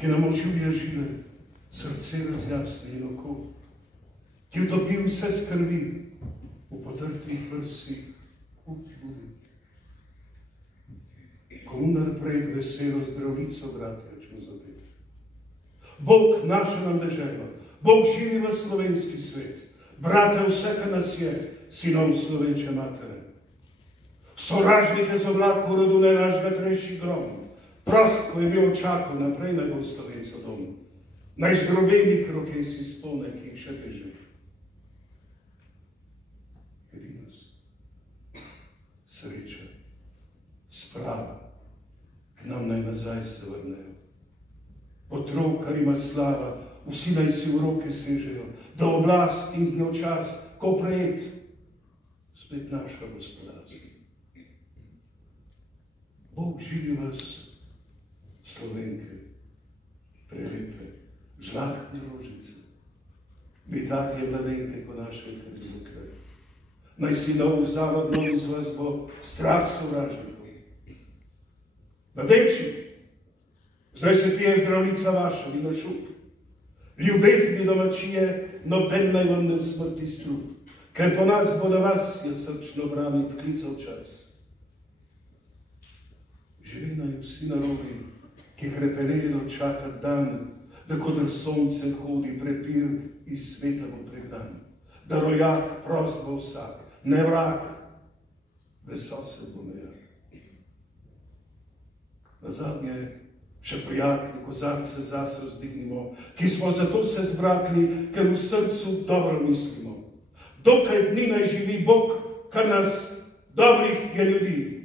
ki namočuje žile, srce razjasni in oko, ki utopi vse skrbi v potrtih prsih občudi. Komunar pred veselo zdravnico, bratje, če mu zapet. Bog naša nam dežela, Bog živi v slovenski svet, brate vseka nas je, sinom sloveče matere. Sovražnike z oblaku rodu ne naš vetrejši grom, prost, ko je bil očakov, naprej naj bo Slovenca dom. Naj zdrobenih roke si spolne, ki jih še teži. Edinost, sreča, sprava, k nam naj nazaj se vrnejo. Otrok, kar ima slava, vsi naj si v roke sežejo, da oblast in z njo čas, ko prejet, spet naša gospodarstva. Bog živi vas, Slovenke, prelepe, žlahtne rožice, mi take mladenke po našem kraju kraju. Naj si nov zavod, nov iz vas bo strah sovražnikov. Mladenči, zdaj se pije zdravnica vaša, vino šup. Ljubezni domačije, noben naj vam ne usmrti strup, ker po nas bo da vas je srčno branit klical čas. Živi naj vsi narodi, ki hrepenedo čakat dan, da kodr sonce hodi prepir iz sveta bo pregnan. Da rojak prost bo vsak, ne vrag, vesel se bo ne. Nazadnje, še prijatelji, kozarce zase vzdignimo, ki smo zato se zbratli, ker v srcu dobro mislimo. Dokaj dni naj živi Bog, kar nas dobrih je ljudi.